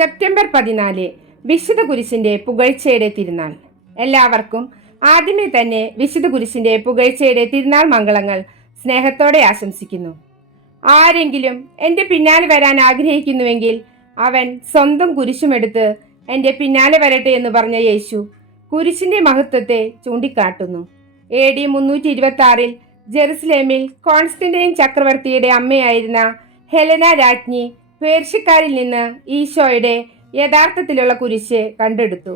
September പതിനാല് വിശുദ്ധ കുരിശിന്റെ പുകഴ്ചയുടെ തിരുനാൾ. എല്ലാവർക്കും ആദ്യമേ തന്നെ വിശുദ്ധ കുരിശിന്റെ പുകഴ്ചയുടെ തിരുനാൾ മംഗളങ്ങൾ സ്നേഹത്തോടെ ആശംസിക്കുന്നു. ആരെങ്കിലും എന്റെ പിന്നാലെ വരാൻ ആഗ്രഹിക്കുന്നുവെങ്കിൽ അവൻ സ്വന്തം കുരിശുമെടുത്ത് എന്റെ പിന്നാലെ വരട്ടെ എന്ന് പറഞ്ഞ യേശു കുരിശിന്റെ മഹത്വത്തെ ചൂണ്ടിക്കാട്ടുന്നു. എ ഡി മുന്നൂറ്റി ഇരുപത്തി ആറിൽ ജെറുസലേമിൽ കോൺസ്റ്റന്റൈൻ ചക്രവർത്തിയുടെ അമ്മയായിരുന്ന ഹെലന രാജ്ഞി പേർഷ്യക്കാരിൽ നിന്ന് ഈശോയുടെ യഥാർത്ഥത്തിലുള്ള കുരിശ് കണ്ടെടുത്തു.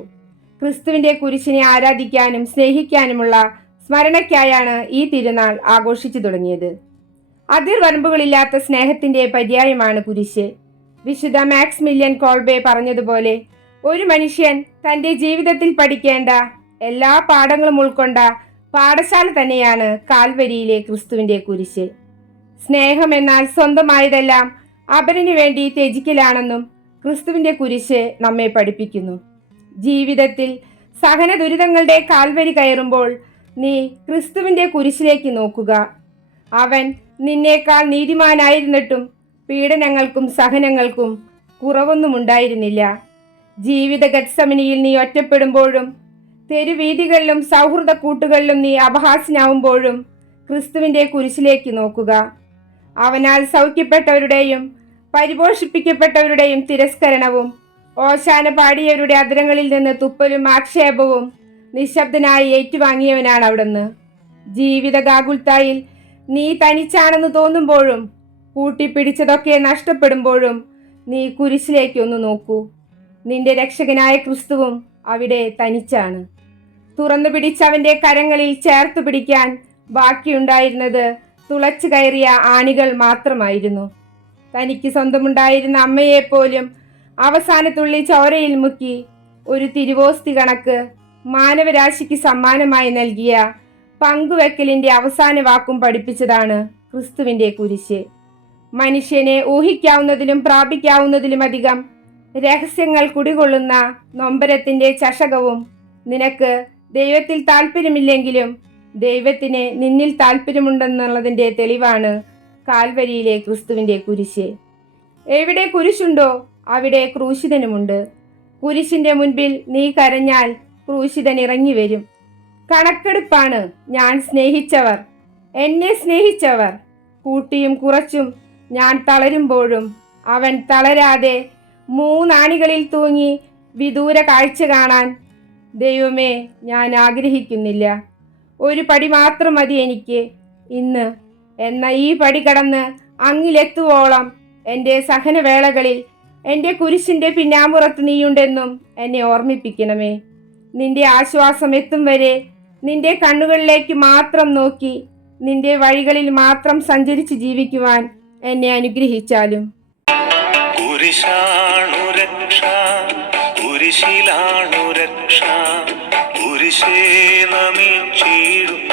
ക്രിസ്തുവിന്റെ കുരിശിനെ ആരാധിക്കാനും സ്നേഹിക്കാനുമുള്ള സ്മരണയ്ക്കായാണ് ഈ തിരുനാൾ ആഘോഷിച്ചു തുടങ്ങിയത്. അതിർവരമ്പുകളില്ലാത്ത സ്നേഹത്തിന്റെ പര്യായമാണ് കുരിശ്. വിശുദ്ധ മാക്സ് മില്യൻ കോൾബെ പറഞ്ഞതുപോലെ ഒരു മനുഷ്യൻ തന്റെ ജീവിതത്തിൽ പഠിക്കേണ്ട എല്ലാ പാഠങ്ങളും ഉൾക്കൊണ്ട പാഠശാല തന്നെയാണ് കാൽവരിയിലെ ക്രിസ്തുവിന്റെ കുരിശ്. സ്നേഹം എന്നാൽ സ്വന്തമായതെല്ലാം അപരന് വേണ്ടി ത്യജിക്കലാണെന്നും ക്രിസ്തുവിന്റെ കുരിശ് നമ്മെ പഠിപ്പിക്കുന്നു. ജീവിതത്തിൽ സഹന ദുരിതങ്ങളുടെ കാൽവരി കയറുമ്പോൾ നീ ക്രിസ്തുവിന്റെ കുരിശിലേക്ക് നോക്കുക. അവൻ നിന്നേക്കാൾ നീതിമാനായിരുന്നിട്ടും പീഡനങ്ങൾക്കും സഹനങ്ങൾക്കും കുറവൊന്നും ഉണ്ടായിരുന്നില്ല ജീവിത ഗത്സമനിയിൽ നീ ഒറ്റപ്പെടുമ്പോഴും തെരുവീതികളിലും സൗഹൃദ കൂട്ടുകളിലും നീ അപഹാസ്യനാവുമ്പോഴും ക്രിസ്തുവിന്റെ കുരിശിലേക്ക് നോക്കുക. അവനാൽ സൗഖ്യപ്പെട്ടവരുടെയും പരിപോഷിപ്പിക്കപ്പെട്ടവരുടെയും തിരസ്കരണവും ഓശാന പാടിയവരുടെ അതിരങ്ങളിൽ നിന്ന് തുപ്പലും ആക്ഷേപവും നിശബ്ദനായി ഏറ്റുവാങ്ങിയവനാണ് അവിടുന്ന്. ജീവിത ഗാകുൽത്തായിൽ നീ തനിച്ചാണെന്ന് തോന്നുമ്പോഴും കൂട്ടിപ്പിടിച്ചതൊക്കെ നഷ്ടപ്പെടുമ്പോഴും നീ കുരിശിലേക്ക് ഒന്ന് നോക്കൂ. നിന്റെ രക്ഷകനായ ക്രിസ്തുവും അവിടെ തനിച്ചാണ്. തുറന്നു പിടിച്ചവന്റെ കരങ്ങളിൽ ചേർത്ത് പിടിക്കാൻ ബാക്കിയുണ്ടായിരുന്നത് തുളച്ചു കയറിയ ആണികൾ മാത്രമായിരുന്നു. തനിക്ക് സ്വന്തമുണ്ടായിരുന്ന അമ്മയെപ്പോലും അവസാനത്തുള്ളി ചോരയിൽ മുക്കി ഒരു തിരുവോസ്തി കണക്ക് മാനവരാശിക്ക് സമ്മാനമായി നൽകിയ പങ്കുവെക്കലിന്റെ അവസാന വാക്കും പഠിപ്പിച്ചതാണ് ക്രിസ്തുവിന്റെ കുരിശ്. മനുഷ്യനെ ഊഹിക്കാവുന്നതിലും പ്രാപിക്കാവുന്നതിലുമധികം രഹസ്യങ്ങൾ കുടികൊള്ളുന്ന നൊമ്പരത്തിന്റെ ചഷകവും നിനക്ക് ദൈവത്തിൽ താല്പര്യമില്ലെങ്കിലും ദൈവത്തിന് നിന്നിൽ താല്പര്യമുണ്ടെന്നുള്ളതിന്റെ തെളിവാണ് കാൽവരിയിലെ ക്രിസ്തുവിന്റെ കുരിശ്. എവിടെ കുരിശുണ്ടോ അവിടെ ക്രൂശിതനുമുണ്ട്. കുരിശിന്റെ മുൻപിൽ നീ കരഞ്ഞാൽ ക്രൂശിതൻ ഇറങ്ങി വരും കണക്കെടുപ്പാണ് ഞാൻ സ്നേഹിച്ചവർ. എന്നെ സ്നേഹിച്ചവർ. കൂട്ടിയും കുറച്ചും ഞാൻ തളരുമ്പോഴും അവൻ തളരാതെ മൂന്നാണികളിൽ തൂങ്ങി വിദൂര കാഴ്ച കാണാൻ ദൈവമേ ഞാൻ ആഗ്രഹിക്കുന്നില്ല. ഒരു പടി മാത്രം മതി എനിക്ക്. ഇന്ന് എന്ന ഈ പടി കടന്ന് അങ്ങിലെത്തുവോളം എന്റെ സഹനവേളകളിൽ എന്റെ കുരിശിന്റെ പിന്നാമ്പുറത്ത് നീയുണ്ടെന്നും എന്നെ ഓർമ്മിപ്പിക്കണമേ. നിന്റെ ആശ്വാസം എത്തും വരെ നിന്റെ കണ്ണുകളിലേക്ക് മാത്രം നോക്കി നിന്റെ വഴികളിൽ മാത്രം സഞ്ചരിച്ച് ജീവിക്കുവാൻ എന്നെ അനുഗ്രഹിച്ചാലും. cheira mentiroso.